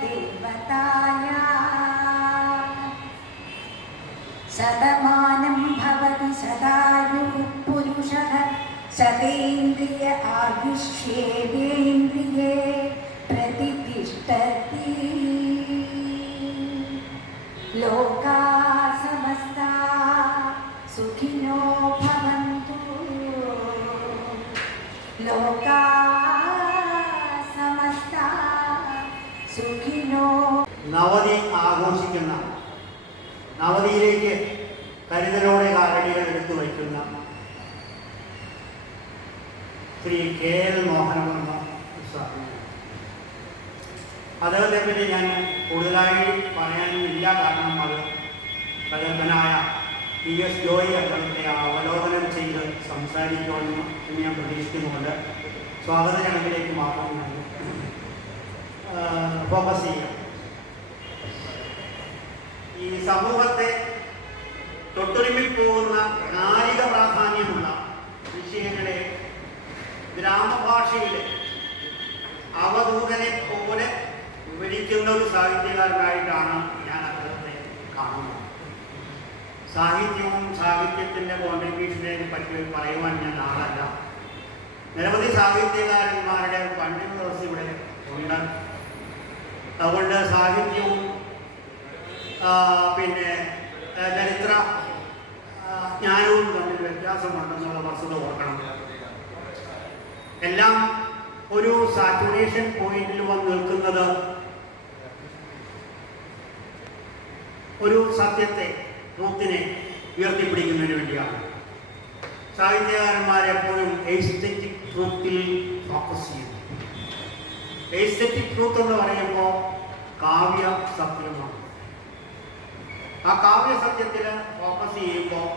देवताय शतमानं भवति शतायुः पुरुषः शतेन्द्रिय आयुष्येवेन्द्रिये प्रतिष्ठति लोका समस्ता सुखिनो भवन्तु लोका समस्ता सुखिनो നവതി ആഘോഷിക്കുന്ന നവതിയിലേക്ക് കരുതലോടെ കാലടികൾ എടുത്തു വയ്ക്കുന്ന ശ്രീ കെ എൽ മോഹനവർമ്മ സ്വാമി. അദ്ദേഹത്തെപ്പറ്റി ഞാൻ കൂടുതലായി പറയാനില്ല, കാരണം അത് പ്രഗത്ഭനായ പി എസ് ജോയി അദ്ദേഹത്തെ അവലോകനം ചെയ്ത് സംസാരിക്കുമെന്ന് ഞാൻ പ്രതീക്ഷിക്കുന്നുണ്ട്. സ്വാഗത ചടങ്ങിലേക്ക് മാത്രം ഫോക്കസ് ചെയ്യാം. ഈ സമൂഹത്തെ തൊട്ടുരുമ്മിപ്പോകുന്ന കാലിക പ്രാധാന്യമുള്ള വിഷയങ്ങളെ ഗ്രാമഭാഷയിൽ അവധൂതനെ പോലെ വിവരിക്കുന്ന ഒരു സാഹിത്യകാരനായിട്ടാണ് ഞാൻ അദ്ദേഹത്തെ കാണുന്നത്. സാഹിത്യവും സാഹിത്യത്തിൻ്റെ കോൺട്രിബ്യൂഷനെ പറ്റി പറയുവാൻ ഞാൻ ആളല്ല. നിരവധി സാഹിത്യകാരന്മാരുടെ പണ്ഡിത ദിവസം ഇവിടെ ഉണ്ട്. അതുകൊണ്ട് സാഹിത്യവും പിന്നെ ചരിത്ര ജ്ഞാനവും തമ്മിൽ വ്യത്യാസമുണ്ടെന്നുള്ള വസ്തുത ഓർക്കണം. എല്ലാം ഒരു സാച്ചുറേഷൻ പോയിന്റിൽ വന്ന് നിൽക്കുന്നത് ഒരു സത്യത്തെ, ട്രൂത്തിനെ ഉയർത്തിപ്പിടിക്കുന്നതിന് വേണ്ടിയാണ്. സാഹിത്യകാരന്മാരെപ്പോഴും എസ്തെറ്റിക് ട്രൂത്തിൽ ഫോക്കസ് ചെയ്യുന്നു. എസ്തെറ്റിക് ട്രൂത്ത് എന്ന് പറയുമ്പോൾ കാവ്യ സത്യമാണ്. ആ കാവ്യസത്യത്തിൽ ഫോക്കസ് ചെയ്യുമ്പോൾ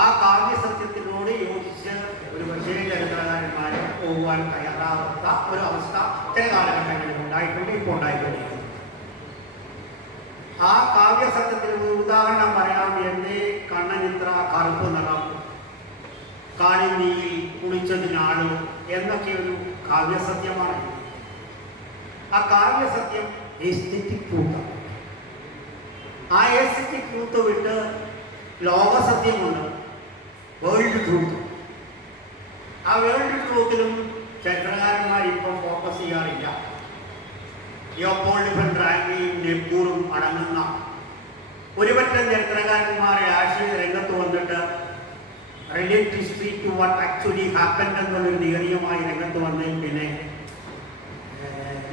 ആ കാവ്യസത്യത്തിനോട് യോജിച്ച് ഒരു പക്ഷേ ചരിത്രകാരന്മാർ പോകുവാൻ തയ്യാറാവാത്ത ഒരു അവസ്ഥ ചില കാലഘട്ടങ്ങളിൽ ഉണ്ടായിട്ടുണ്ട്, ഇപ്പോൾ ഉണ്ടായിക്കൊണ്ടിരിക്കുന്നു. ആ കാവ്യസത്യത്തിന് ഒരു ഉദാഹരണം പറയാം. എൻ്റെ കണ്ണനിത്ര കറുപ്പ് നിറം, കാളിന്തിയിൽ കുളിച്ചതിനാള് എന്നൊക്കെ ഒരു കാവ്യസത്യമാണ്. ആ കാവ്യസത്യം എസ്തെറ്റിക് ട്രൂത്താണ്. ആ എസ്തെറ്റിക് ട്രൂത്ത് വിട്ട് ലോകസത്യമുണ്ട്, വേൾഡ് ട്രൂത്ത്. ആ വേൾഡ് ട്രൂത്തിലും ചരിത്രകാരന്മാർ ഇപ്പം ഫോക്കസ് ചെയ്യാറില്ല. ലിയോപോൾഡ് ഫൺ റാങ്കയും നെബൂറും അടങ്ങുന്ന ഒരുപറ്റം ചരിത്രകാരന്മാരെ ആശയ രംഗത്ത് വന്നിട്ട് relate history to what actually happened എന്നുള്ളൊരു നിഗമനമായി രംഗത്ത് വന്നതിൽ പിന്നെ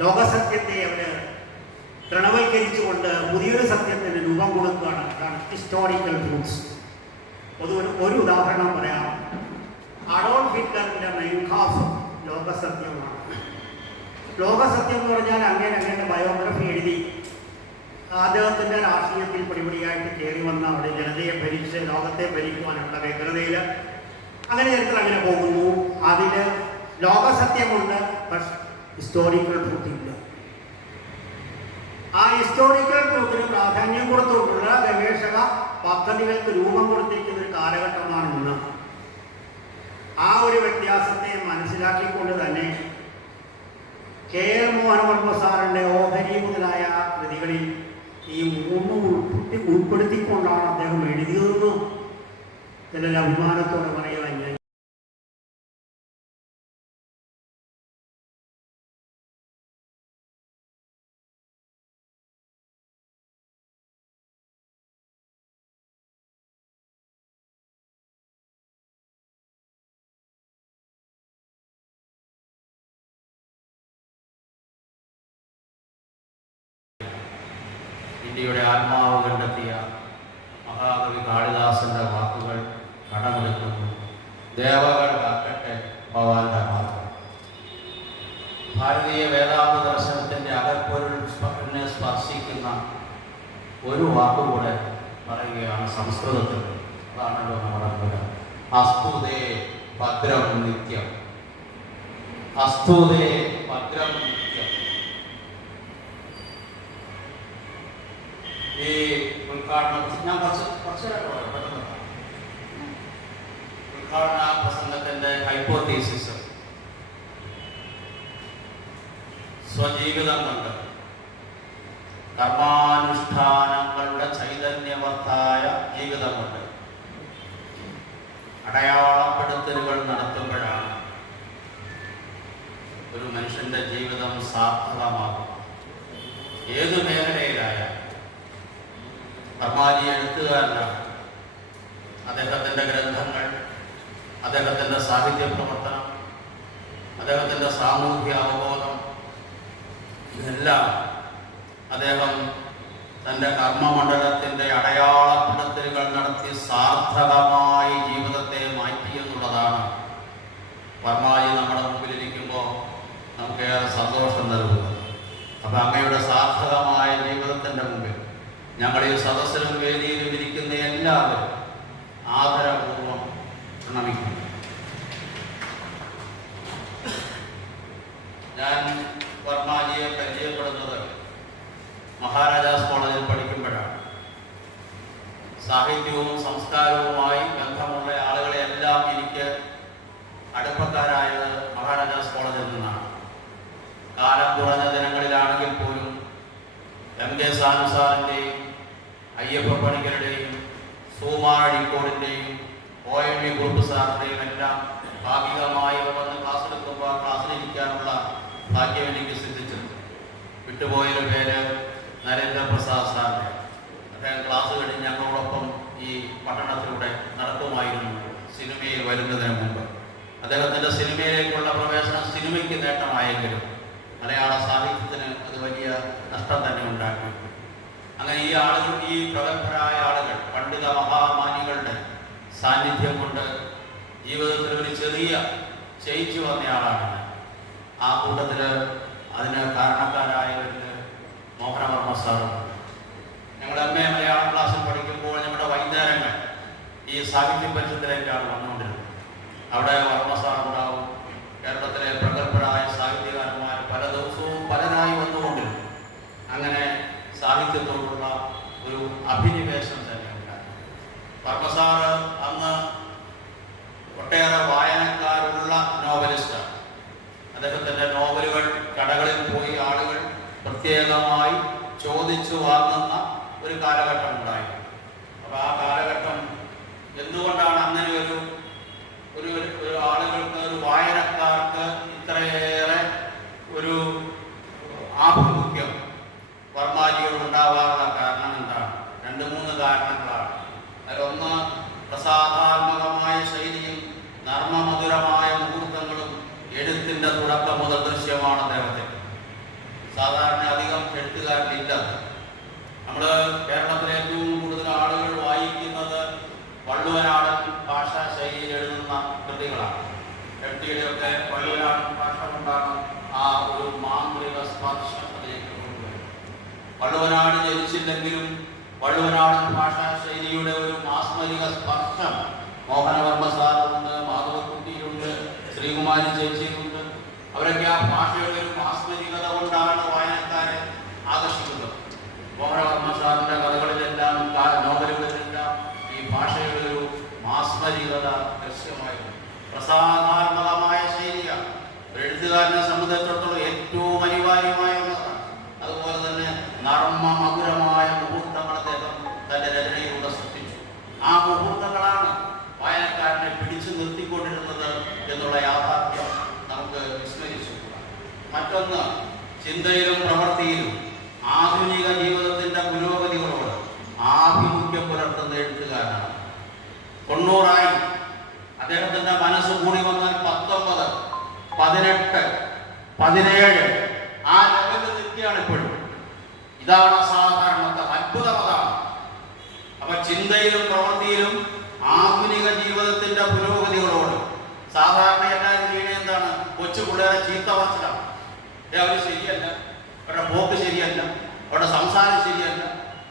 ലോകസത്യത്തെ അവർ തൃണവൽക്കരിച്ചുകൊണ്ട് പുതിയൊരു സത്യത്തിന് രൂപം കൊടുക്കുകയാണ്. അതാണ് ഹിസ്റ്റോറിക്കൽ ട്രൂത്ത്സ്. ഒരു ഉദാഹരണം പറയാം. Adolf ഹിറ്റ്ലറിൻ്റെ mine കാംഫ് ലോകസത്യമാണ്. ലോകസത്യം എന്ന് പറഞ്ഞാൽ അങ്ങനെ ബയോഗ്രഫി എഴുതി അദ്ദേഹത്തിൻ്റെ രാഷ്ട്രീയത്തിൽ പടിപടിയായിട്ട് കയറി വന്ന അവിടെ ജനതയെ ഭരിച്ച് ലോകത്തെ ഭരിക്കുവാനുള്ള വ്യഗ്രതയിൽ അങ്ങനെ ചരിത്രം അങ്ങനെ പോകുന്നു. അതിൽ ലോകസത്യമുണ്ട്, പക്ഷെ ഹിസ്റ്റോറിക്കൽ ട്രൂത്ത് ഇല്ല. ആ ഹിസ്റ്റോറിക്കൽ ട്രൂത്തിന് പ്രാധാന്യം കൊടുത്തുകൊണ്ടുള്ള ഗവേഷക പദ്ധതികൾക്ക് രൂപം കൊടുത്തിരിക്കുന്ന ഒരു കാലഘട്ടമാണ് ഇന്ന്. ആ ഒരു വ്യത്യാസത്തെ മനസ്സിലാക്കിക്കൊണ്ട് തന്നെ കെ എൽ മോഹനവർമ്മ സാറിൻ്റെ ഓഹരി മുതലായ കൃതികളിൽ ഈ മൂന്ന് ഉൾപ്പെടുത്തിക്കൊണ്ടാണ് അദ്ദേഹം എഴുതിയതെന്ന് ചില അഭിമാനത്തോടെ പറയുവാൻ ഞാൻ ഇന്ത്യയുടെ ആത്മാവ് കണ്ടെത്തിയ മഹാകവി കാളിദാസന്റെ വാക്കുകൾ കടമെടുക്കുന്നു. ദേവകൾ കാക്കട്ടെ ഭവാന്റെ മാത്രം. ഭാരതീയ വേദാന്ത ദർശനത്തിൻ്റെ അകപ്പൊരുളിനെ സ്പർശിക്കുന്ന ഒരു വാക്കുകൂടെ പറയുകയാണ് സംസ്കൃതത്തിൽ. അതാണല്ലോ നമ്മുടെ പുരം. അസ്തുതേ ഭദ്രം നിത്യം, അസ്തുതേ ഭദ്രം നിത്യം. ഈ ഉദ്ഘാടനം ഞാൻ പെട്ടെന്ന് ഉദ്ഘാടന പ്രസംഗത്തിൻ്റെ ഹൈപ്പോത്തീസിസ് സ്വജീവിതം കൊണ്ട് കർമാനുഷ്ഠാനങ്ങളുടെ ചൈതന്യവത്തായ ജീവിതം കൊണ്ട് അടയാളപ്പെടുത്തലുകൾ നടത്തുമ്പോഴാണ് ഒരു മനുഷ്യൻ്റെ ജീവിതം സാർത്ഥകമാകും. ഏതു മേഖലയിലായാലും. കർമാജി എഴുത്തുകാരനാണ്. അദ്ദേഹത്തിൻ്റെ ഗ്രന്ഥങ്ങൾ, അദ്ദേഹത്തിൻ്റെ സാഹിത്യ പ്രവർത്തനം, അദ്ദേഹത്തിൻ്റെ സാമൂഹ്യ അവബോധം, ഇതെല്ലാം അദ്ദേഹം തൻ്റെ കർമ്മമണ്ഡലത്തിൻ്റെ അടയാളപ്പെടുത്തലുകൾ നടത്തി സാർത്ഥകമായി ജീവിതത്തെ മാറ്റി എന്നുള്ളതാണ് വർമാജി നമ്മുടെ മുമ്പിലിരിക്കുമ്പോൾ നമുക്കേറെ സന്തോഷം നൽകുന്നത്. അപ്പം അങ്ങയുടെ സാർത്ഥകമായ ജീവിതത്തിൻ്റെ മുമ്പിൽ ഞങ്ങൾ ഈ സദസ്സിലും വേദിയിലും ഇരിക്കുന്ന എല്ലാവരും ആദരപൂർവ്വം പ്രണമിക്കുന്നു. ഞാൻ വർമാജിയെ പരിചയപ്പെടുന്നത് മഹാരാജാസ് കോളേജിൽ പഠിക്കുമ്പോഴാണ്. സാഹിത്യവും സംസ്കാരവുമായി ബന്ധമുള്ള ആളുകളെല്ലാം എനിക്ക് അടുപ്പക്കാരായത് മഹാരാജാസ് കോളേജിൽ നിന്നാണ്. കാലം കുറഞ്ഞ ദിനങ്ങളിലാണെങ്കിൽ പോലും എം കെ സാനു സാറിൻ്റെയും അയ്യപ്പ പണിക്കരുടെയും സുകുമാർ അഴീക്കോടിൻ്റെയും OM വി കുറുപ്പ് സാറിൻ്റെയും എല്ലാം ഭാഗികമായി വന്ന് ക്ലാസ് എടുക്കുമ്പോൾ ക്ലാസ്സിലിരിക്കാനുള്ള ഭാഗ്യം എനിക്ക് സിദ്ധിച്ചിട്ടുണ്ട്. വിട്ടുപോയൊരു പേര് നരേന്ദ്രപ്രസാദ് സാറിൻ്റെ. അദ്ദേഹം ക്ലാസ് കഴിഞ്ഞ് ഞങ്ങളോടൊപ്പം ഈ പട്ടണത്തിലൂടെ നടക്കുമായിരുന്നു സിനിമയിൽ വരുന്നതിന് മുമ്പ്. അദ്ദേഹത്തിൻ്റെ സിനിമയിലേക്കുള്ള പ്രവേശനം സിനിമയ്ക്ക് നേട്ടമായെങ്കിലും മലയാള സാഹിത്യത്തിന് അത് വലിയ നഷ്ടം തന്നെ ഉണ്ടാക്കി. അങ്ങനെ ഈ ആളുകൾ, ഈ പ്രഗത്ഭരായ ആളുകൾ, പണ്ഡിത മഹാമാനികളുടെ സാന്നിധ്യം കൊണ്ട് ജീവിതത്തിൽ ഒരു ചെറിയ ക്ഷയിച്ചു വന്നയാളാണ്. ആ കൂട്ടത്തിൽ അതിന് കാരണക്കാരായവരിൽ മോഹനവർമ്മ സാറും. ഞങ്ങൾ MA മലയാളം ക്ലാസ്സിൽ പഠിക്കുമ്പോൾ ഞങ്ങളുടെ വൈകുന്നേരങ്ങൾ ഈ സാഹിത്യ പരിഷത്തിലേക്കാണ് വന്നുകൊണ്ടിരുന്നത്. അവിടെ വർമ്മ സാർ ഉണ്ടാവും. കേരളത്തിലെ പ്രഗത്ഭരായ സാഹിത്യകാരന്മാർ പല ദിവസവും പലരായി വന്നുകൊണ്ടിരുന്നു. അങ്ങനെ സാഹിത്യത്തോടുള്ള ഒരു അഭിനിവേശം തന്നെ ഉണ്ടായി. വർമ്മ സാറ് അന്ന് ഒട്ടേറെ വായനക്കാരുള്ള നോവലിസ്റ്റാണ്. അദ്ദേഹത്തിൻ്റെ നോവലുകൾ കടകളിൽ പോയി ആളുകൾ പ്രത്യേകമായി ചോദിച്ചു വാങ്ങുന്ന ഒരു കാലഘട്ടം ഉണ്ടായി. അപ്പോൾ ആ കാലഘട്ടം എന്തുകൊണ്ടാണ് അങ്ങനെ ഒരു ആളുകൾക്ക്, ഒരു വായനക്കാർക്ക് ഇത്രയേറെ ഒരു ആഭിമുഖ്യം വർമാജിയോട് ഉണ്ടാവാനുള്ള കാരണം എന്താണ്? 2-3 കാരണങ്ങളാണ്. അതിലൊന്ന് പ്രസാദാത്മകമായ ശൈലിയും നർമ്മമധുരമായ മുഹൂർത്തങ്ങളും എഴുത്തിൻ്റെ തുടക്കം മുതൽ ദൃശ്യമാണ് അദ്ദേഹത്തിന്. സാധാരണ അധികം എഴുത്തുകാരിലില്ല. നമ്മൾ കേരളത്തിലെ ഏറ്റവും കൂടുതൽ ആളുകൾ വായിക്കുന്നത് വള്ളുവനാടൻ ഭാഷാ ശൈലിയിൽ എഴുതുന്ന കൃതികളാണ്. എഴുത്തിയുടെയൊക്കെ വള്ളുവനാടൻ ഭാഷ കൊണ്ടാണ് ആ ഒരു മാന്ത്രിക സ്പർശം അതിലേക്ക് കൊണ്ടുവരുന്നത്. വള്ളുവനാട് ജനിച്ചില്ലെങ്കിലും വള്ളുവനാടൻ ഭാഷാ ശൈലിയുടെ ഒരു മാസ്മരിക സ്പർശം മോഹനവർമ്മ സാറുണ്ട്, മാധവക്കുട്ടിയുണ്ട്, ശ്രീകുമാരി ചേച്ചിയുണ്ട്. അവരൊക്കെ ആ ഭാഷയുടെ ഒരു മാസ്മരികത കൊണ്ടാണ് വായനക്കാരെ ആകർഷിക്കുന്നത്. മോഹനവർമ്മ സാറിൻ്റെ കഥകളിലെല്ലാം, നോവലുകളിലെല്ലാം ഈ ഭാഷയുടെ ഒരു മാസ്മരികത ദൃശ്യമായിരുന്നു. പ്രസാദാത്മകമായ ശൈലിയാണ് ഒരു എഴുത്തുകാരനെ സംബന്ധിച്ചിടത്തോളം ഏറ്റവും അനിവാര്യമായ ഒന്നാണ്. അതുപോലെ തന്നെ നർമ്മമധുരമായ മുഹൂർത്തങ്ങൾ അദ്ദേഹം തൻ്റെ രചനയിലൂടെ സൃഷ്ടിച്ചു. ആ മുഹൂർത്തങ്ങളാണ് വായനക്കാരനെ പിടിച്ചു നിർത്തിക്കൊണ്ടിരുന്നത് എന്നുള്ള യാഥാർത്ഥ്യം നമുക്ക് വിസ്മരിച്ചുകൂടാ. മറ്റൊന്ന്, ചിന്തയിലും പ്രവൃത്തിയിലും ആധുനിക ജീവിതത്തിൻ്റെ പുരോഗതികളോട് ആഭിമുഖ്യം പുലർത്തുന്ന എഴുത്തുകാരനാണ്. 90 അദ്ദേഹത്തിൻ്റെ മനസ്സ് കൂടി വന്നാൽ 19, 18, 17 ആ ലെവലിൽ നിൽക്കുകയാണ് ഇപ്പോഴും. ഇതാണ് അസാധാരണത്തെ അത്ഭുതമതാണ്. അപ്പൊ ചിന്തയിലും പ്രവൃത്തിയിലും ആധുനിക ജീവിതത്തിന്റെ പുരോഗതികളോട് സാധാരണ എല്ലാവരും ചെയ്യുന്നത് എന്താണ്? കൊച്ചു പിള്ളേരെ ചീത്ത പറച്ചിലാണ്. അവർ ശരിയല്ല, അവരുടെ പോക്ക് ശരിയല്ല, അവരുടെ സംസാരം ശരിയല്ല,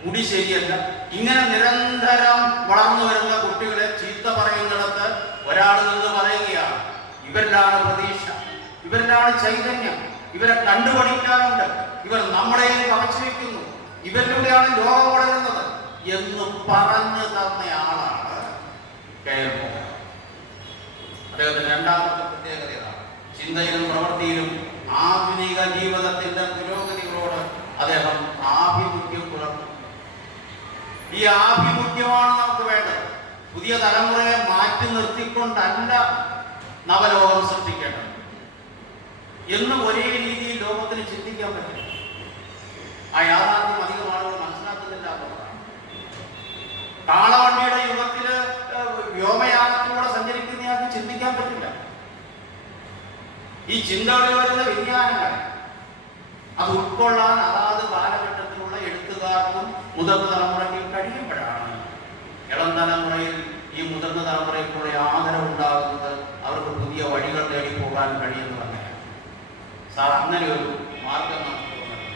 മുടി ശരിയല്ല. ഇങ്ങനെ നിരന്തരം വളർന്നു വരുന്ന കുട്ടികളെ ചീത്ത പറയുന്നിടത്ത് ഒരാൾ നിന്ന് പറയുകയാണ്, ഇവരിലാണ് പ്രതീക്ഷ, ഇവരിലാണ് ചൈതന്യം, ഇവരെ കണ്ടുപഠിക്കാനുണ്ട്, ഇവർ നമ്മളെയും കവച്ചു വയ്ക്കുന്നു, ഇവരിലൂടെയാണ് ലോകം വളരുന്നത് എന്ന് പറഞ്ഞു തന്നയാളാണ് KM മോഹൻ. അദ്ദേഹത്തിന്റെ രണ്ടാമത്തെ പ്രത്യേകത ഇതാണ്. ചിന്തയിലും പ്രവൃത്തിയിലും ആധുനിക ജീവിതത്തിന്റെ പുരോഗതികളോട് അദ്ദേഹം ആഭിമുഖ്യം ഈ ആഭിമുഖ്യമാണ് നമുക്ക് വേണ്ടത്. പുതിയ തലമുറയെ മാറ്റി നിർത്തിക്കൊണ്ടല്ല നവലോകം സൃഷ്ടിക്കേണ്ടത്. എന്നും ഒരേ രീതിയിൽ ലോകത്തിന് ചിന്തിക്കാൻ പറ്റില്ല. ആ യാഥാർത്ഥ്യം അധികം ആളുകൾ മനസ്സിലാക്കുന്നില്ല എന്നുള്ളതാണ്. കാളവണ്ടിയുടെ യുഗത്തില് വ്യോമയാനത്തിലൂടെ സഞ്ചരിക്കുന്നയാൾക്ക് ചിന്തിക്കാൻ പറ്റില്ല. ഈ ചിന്തകളിൽ വരുന്ന വ്യതിയാനങ്ങളെ അത് ഉൾക്കൊള്ളാൻ അതാത് കാലഘട്ടത്തിലുള്ള എഴുത്തുകാർക്കും മുതിർന്ന തലമുറയ്ക്കും കഴിയുമ്പോഴാണ് ഇളം തലമുറയിൽ ഈ മുതിർന്ന തലമുറയ്ക്കുള്ള ആദരവുണ്ടാകുന്നത്. അവർക്ക് പുതിയ വഴികൾ തേടി പോകാൻ കഴിയുന്നു. അങ്ങനെയാണ് സാർ അങ്ങനെ ഒരു മാർഗം നമുക്ക് തോന്നുന്നത്.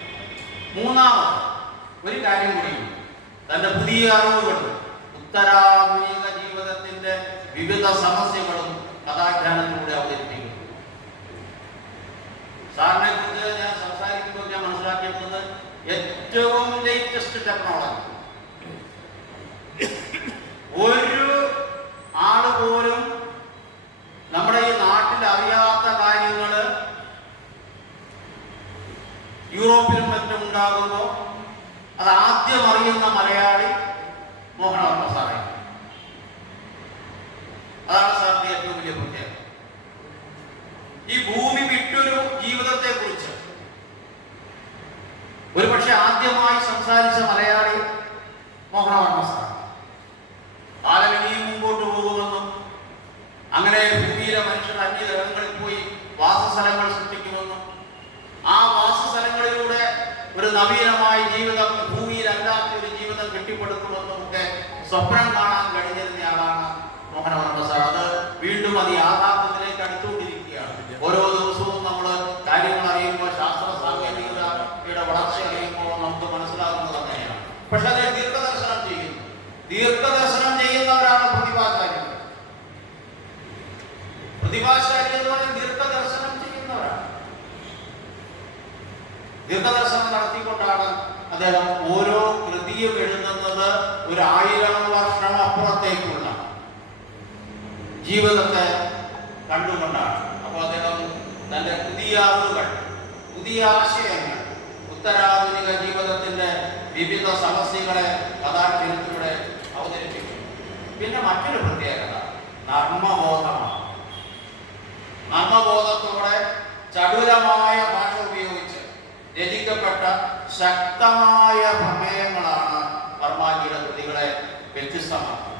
മൂന്നാമത് ഒരു കാര്യം കൂടിയും തൻ്റെ പുതിയ അറിവുകളും ഉത്തരാധുനിക ജീവിതത്തിന്റെ വിവിധ സമസ്യകളും കഥാഖ്യാനത്തിലൂടെ അവതരിപ്പിക്കുന്നു. സാറിനെ കുറിച്ച് ഞാൻ സംസാരിക്കുമ്പോൾ ഞാൻ മനസ്സിലാക്കിയിട്ടുള്ളത് ഏറ്റവും ലേറ്റസ്റ്റ് ടെക്നോളജി. ഒരു ആള് പോലും നമ്മുടെ ഈ നാട്ടിൽ അറിയാത്ത കാര്യങ്ങൾ യൂറോപ്പിലും മറ്റും ഉണ്ടാകുമ്പോൾ അത് ആദ്യം അറിയുന്ന മലയാളി മോഹനവർമ്മ സാറേ. അതാണ് സാറിന്റെ ഏറ്റവും വലിയ പ്രത്യേകത. ഈ ഭൂമി വിട്ടൊരു ജീവിതത്തെ കുറിച്ച് ഒരു പക്ഷെ ആദ്യമായി സംസാരിച്ച മലയാളി മോഹനവർമ്മ സാർ. കാലം ഇനിയും മുമ്പോട്ട് പോകുമെന്നും അങ്ങനെ ഭൂമിയിലെ മനുഷ്യർ അന്യഗ്രഹങ്ങളിൽ പോയി വാസസ്ഥലങ്ങൾ സൃഷ്ടിക്കുമെന്നും ആ വാസസ്ഥലങ്ങളിലൂടെ ഒരു നവീനമായ ജീവിതം, ഭൂമിയിലല്ലാത്ത ഒരു ജീവിതം കെട്ടിപ്പടുക്കുമെന്നും ഒക്കെ സ്വപ്നം കാണാൻ കഴിഞ്ഞിരുന്നയാളാണ് മോഹനവർമ്മ സാർ. അത് വീണ്ടും അത് യാഥാർത്ഥ്യത്തിലേക്ക് അടുത്തുകൊണ്ടിരിക്കുകയാണ്. ഓരോ ദിവസവും നമ്മൾ കാര്യങ്ങൾ അറിയുമ്പോൾ, ശാസ്ത്ര സാങ്കേതികതയുടെ വളർച്ച അറിയുമ്പോൾ നമുക്ക് മനസ്സിലാകുന്നത് അങ്ങനെയാണ്. പക്ഷെ അത് ദീർഘദർശനം ചെയ്യുന്നു. ദീർഘദർശനം ചെയ്യുന്നവരാണ് പ്രതിഭാശാലികൾ. പ്രതിഭാശാലി എന്ന് പറഞ്ഞാൽ ദീർഘദർശനം ചെയ്യുന്നവരാണ്. ദീർഘദർശനം നടത്തിക്കൊണ്ടാണ് അദ്ദേഹം ഓരോ കൃതിയും എഴുതുന്നത്. 1000 വർഷം അപ്പുറത്തേക്കുള്ള ജീവിതത്തെ കണ്ടുകൊണ്ടാണ്. അപ്പോൾ അദ്ദേഹം തൻ്റെ പുതിയ അറിവുകൾ, പുതിയ ആശയങ്ങൾ, ഉത്തരാധുനിക ജീവിതത്തിന്റെ വിവിധ സമസ്യകളെ കഥാഖ്യാനത്തിലൂടെ അവതരിപ്പിക്കുന്നു. പിന്നെ മറ്റൊരു പ്രത്യേകത നർമ്മബോധമാണ്. നർമ്മബോധത്തോടെ ചടുലമായ ഭാഷ ഉപയോഗിച്ച് രചിക്കപ്പെട്ട ശക്തമായ പ്രമേയങ്ങളാണ് വർമാജിയുടെ കൃതികളെ വ്യത്യസ്തമാക്കുന്നത്.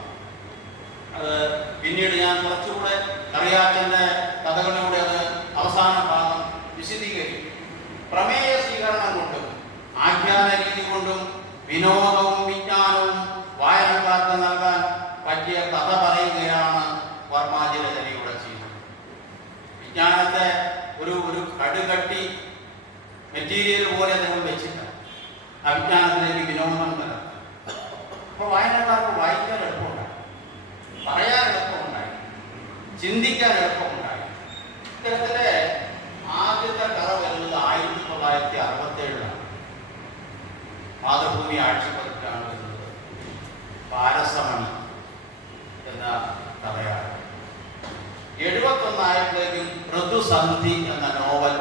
അത് പിന്നീട് ഞാൻ കുറച്ചുകൂടെ കറിയാച്ചന്റെ കഥകളിലൂടെ അത് അവസാന ഭാഗം വിശദീകരിക്കും. പ്രമേയ സ്വീകരണം കൊണ്ടും ആഖ്യാന രീതി കൊണ്ടും വിനോദവും വിജ്ഞാനവും വായനക്കാർക്ക് നൽകാൻ പറ്റിയ കഥ പറയുകയാണ് വർമാജി രചനയുടെ ചെയ്യുന്നത്. വിജ്ഞാനത്തെ ഒരു കടുകട്ടി മെറ്റീരിയൽ പോലെ അദ്ദേഹം വെച്ചിട്ട് അവിജ്ഞാനത്തിലേക്ക് വിനോദം നൽകാം. അപ്പോൾ വായനക്കാർക്ക് വായിക്കാൻ എളുപ്പമുണ്ടായി, പറയാൻ എളുപ്പമുണ്ടായി, ചിന്തിക്കാൻ എളുപ്പമുണ്ടായി. ഇത്തരത്തിലെ ആദ്യത്തെ കഥ വരുന്നത് 1967 മാതൃഭൂമി ആഴ്ചപ്പതിപ്പാണ് വരുന്നത്. പാരസമണി എന്ന കഥയാണ്. 71 ഋതുസന്ധി എന്ന നോവൽ